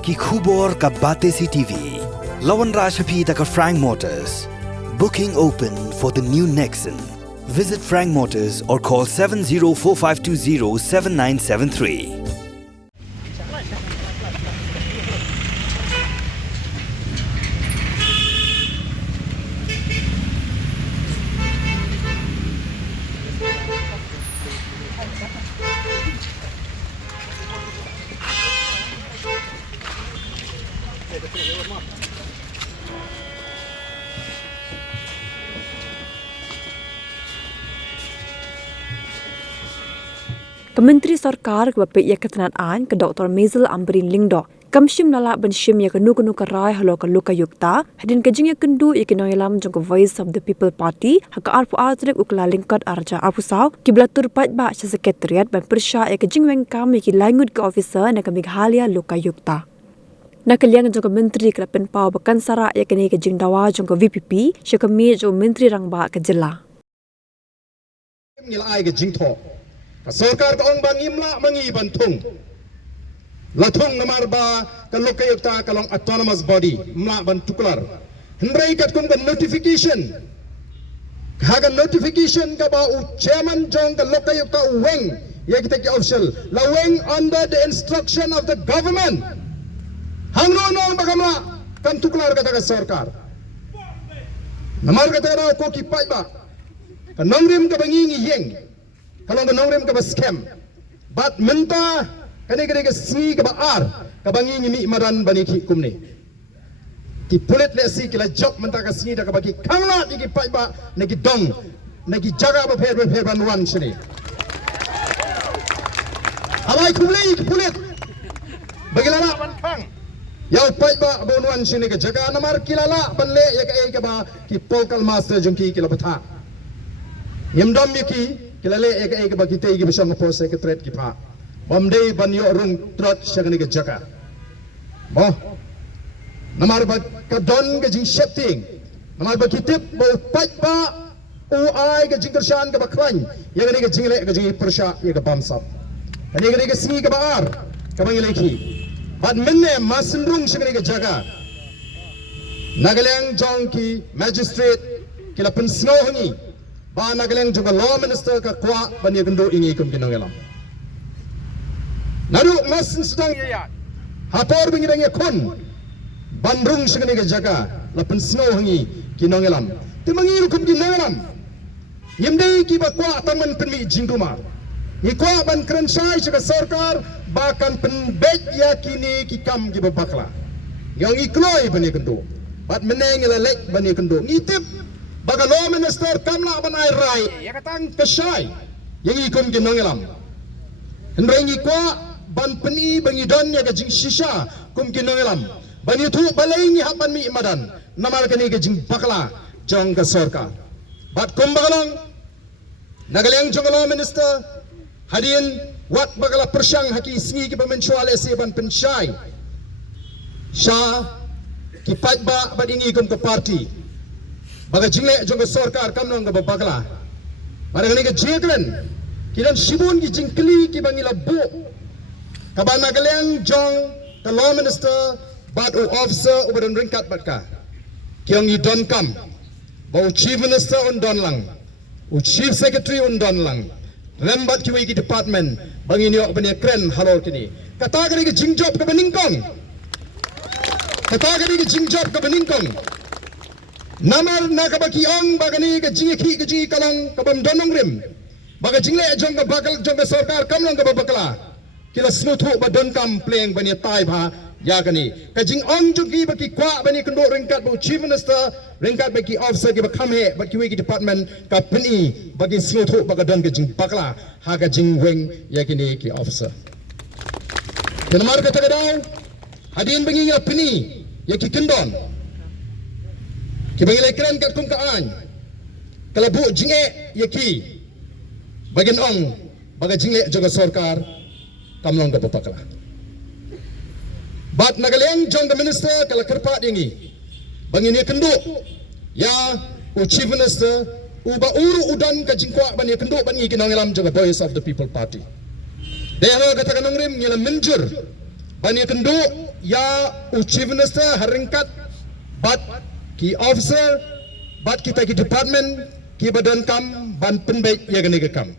ki khubor ka bate CTV. Lawan Rashapi taka Frank Motors. Booking open for the new Nexon. Visit Frank Motors or call 7045207973. Kementeri Sarkar kebapik ya ketenan an ke Dr. Maisel Amberin Lingdo. Kamshim lala benshim ya kenu karai halo ke luka yukta. Hadin kejing ya kendu ya kenoilam jong ke Voice of the People Party. Haka arpu atrik ukla lingkot arja arpu saw. Kiblatur pat ba sa sekretariat ban persya ya kejing wengkam ya ki langut ke officer na ke Meghalaya luka yukta. Nakaliang jong ke menteri ke lapen pau bakan sara ya kene kejing dawa jong ke VPP. Sya kemi jong menteri rangba ke jela. Ngilai ke jingtho. Sarkar ka ong bangimla mangi bantung. Latung namar ba kalok kayukta kalong autonomous body mla bantuklar. Hendrai kat kum kan notification. Haga notification ka ba u chairman jong kalok kayukta weng ya kita ki official. La weng under the instruction of the government. Hangno no bagamla kan tuklar kata ka sarkar. Namar kata na ko ki pai ba. Kanongrim ka bangi yeng. Kalau menongrem ke scam, bat menta kene sni ke ar, ke bangi ngimi maran bani ki kumni. Ki pulit lesi kila job menta ke sni dak bagi kangla di ki pai ba nagi dong, nagi jaga ba pher banwan sini. Alai kumli ki pulit. Bagilana ban kang. Yau pai ba bonwan sini ke jaga namar kilala banle ya ke ba ki polkal master jungki kila bata. Yemdom yaki kilale eka bagi te igi besang po secretariat ki pa bamdei banyo rung trot syagani ke jaka bo namar ba kadon ke jing setting namar ba kitip bo pat ba uai ke jing kershan ke baklan yang ni ke jing le ke jing persya ya ke bamsap ani ke singi ke baar ke bangi leki bad menne masendrung syagani ke jaka nagaleng jong ki magistrate kila pensno hangi ba nagaleng juga law minister ka kwa bani gendo ingi kum kinongelam naru masin sedang ya hapor bingi dang kon bandrung segani ke jaga la pensno hangi kinongelam timangi kum kinongelam yemdei ki ba kwa taman penmi jingduma ni kwa ban krensai sega sarkar bakan penbet yakini ki kam ki bakla yang ikloi bani gendo bat meneng la lek bani gendo ngitip baga law minister kamla ban ai rai ya katang kesai yang ikum kinongelam hendrengi kwa ban peni bangi don ya gajing shisha kum kinongelam bani tu balai ni hapan mi madan namal kani gajing bakla jong ka sarkar bat kum bagalong nagaleng jong law minister hadin wat bagala persyang haki singi ki pemencual ese ban pensyai sha ki patba badingi kum ke parti baga jingle jong sarkar kamnong ga babagla barangani ga jeglen kilan sibun ki jingkli ki bangila bo kabana galeng jong the law minister bat o officer ubadan ringkat batka kyong i don kam ba chief minister on don lang o chief secretary on don lang rembat ki wiki department bangini ok bani kren halol kini kata ga ga jingjob ka baningkong kata ga ga jingjob ka baningkong namar nakabaki ong bagani ke jingi kalang kabam donong rim baga jingle jong ka bakal jong ka sarkar kamlang ka babakla kila smuthu badon kam playing bani tai bha ya kani ka jing ong jugi baki kwa bani kendo ringkat bu chief minister ringkat baki officer ki bakam he baki wiki department ka peni bagi smuthu baga don ka jing bakla ha ka jing weng ya kini ki officer kenamar ka tagadaw hadin bangi ya peni ya ki kendon kibangilay keren kat kum kaan kalabu jinge yaki bagian ong baga jingle joga sarkar kamlong ga papakla bat nagaleng jong the minister kala kerpa dingi bangini kendo ya u chief minister u ba uru udan ka jingkwa bani kendo bani kinongelam joga Voice of the People Party Dehano kata kanong rim ngila menjur bani kendo ya Chief Minister haringkat bat ki officer bat kita ki department ki badan kam ban penbaik ya gani kam